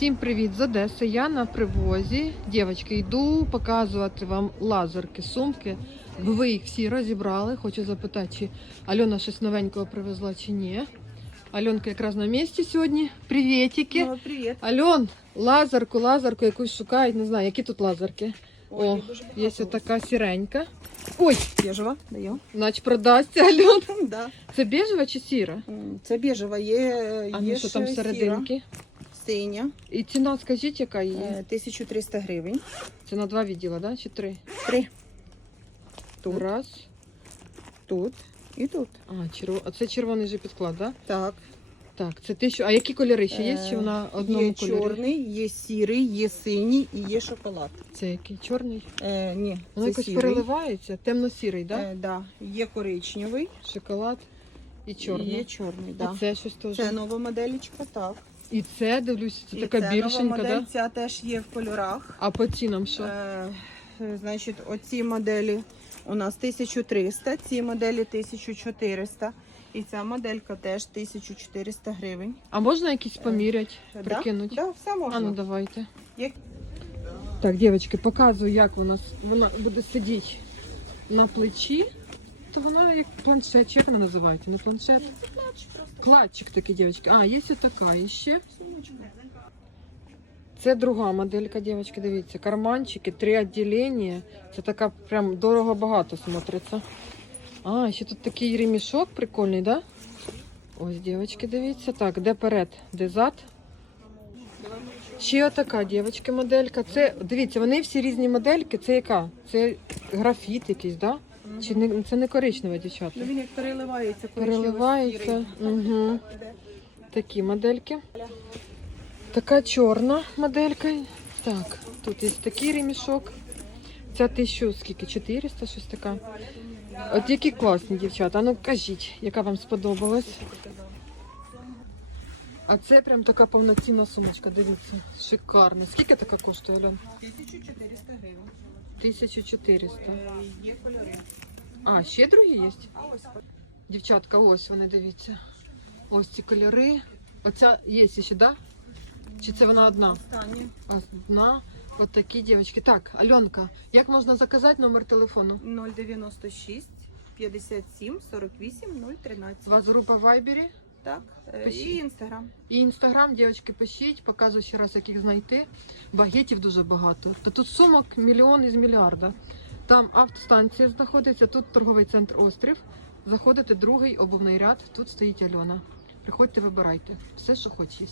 Всім привіт з Одеси. Я на привозі. Дівчатки, йду показувати вам лазерки, сумки. Бо ви їх всі розібрали. Хочу запитати, чи Альона щось новенького привезла чи ні. Альонка якраз на місці сьогодні. Привітики. О, привіт. Альон, лазерку, лазерку якусь шукають. Не знаю, які тут лазерки. Ой, О, є така сіренька. Ой, Біжева, даю. наче продасться Альон. Да. Це біжева чи сіра? Це біжева, є, А є ну що там ще всерединки? сіра, синя, І ціна, скажіть, яка її? е, 1300 гривень. Це на два відділа, да? Чи три? Три. Тут. Раз. Тут і тут. А, черв... а це червоний же підклад, да? Так. Так, це тисячу. А які кольори ще є? Чи Е, вона одному Є кольорі? чорний, є сірий, є синій і є шоколад. Це який? Чорний? Е, ні, Воно це якось сірий. переливається, темно-сірий, да? Е, да. Є коричневий Шоколад і чорний. є чорний. А Да. це щось теж. Це нова моделічка, так. І це, дивлюся, це І така це більшенька, нова модель, да? ця теж є в кольорах. А по цінам що? Е, Значить, оці моделі у нас 1300, ці моделі 1400. І ця моделька теж 1400 гривень. А можна якісь поміряти, Да? прикинути? Да, все можна. А ну давайте. Як- Так, дівчатки, показую, як вона, с- вона буде сидіти на плечі. То вона як планшет, чи як вона називається? Не планшет? Кладчик такий, дівчатки. А, є ось така іще. Це друга моделька, дівчатки, дивіться. Карманчики, три відділення. Це така прям дорого багато смотриться. А, ще тут такий ремішок прикольний, да? Ось, дівчатки, дивіться. Так, де перед, де зад. Ще отака, дівчатки, моделька. Це, дивіться, вони всі різні модельки. Це яка? Це графіт якийсь, да? Чи не, це не коричнева, дівчата? Ну він як переливається. Переливається. Угу. Такі модельки. Така чорна моделька. Так, тут є такий ремішок. Ця тисячу скільки? 400, щось така. От які класні дівчата. А ну кажіть, яка вам сподобалась. А це прям така повноцінна сумочка, дивіться. Шикарна. Скільки така коштує, Альон? 1400 гривень. 1400. Е, Є кольори. А, ще другі є? Дівчатка, ось вони дивіться. Ось ці кольори. Оця є ще, да? Чи це вона одна? останні. Одна. От такі дівчатки. Так, Альонка, як можна заказати номер телефону? 096 57 48 013. У вас група в Вайбері Так. е, Пишіть. І інстаграм. і інстаграм, дівчатки, пишіть, показую ще раз, як їх знайти. Багетів дуже багато. Та тут сумок мільйон із мільярда. Там автостанція знаходиться, тут торговий центр Острів. Заходите другий обувний ряд, тут стоїть Альона. Приходьте, вибирайте. Все, що хоч є.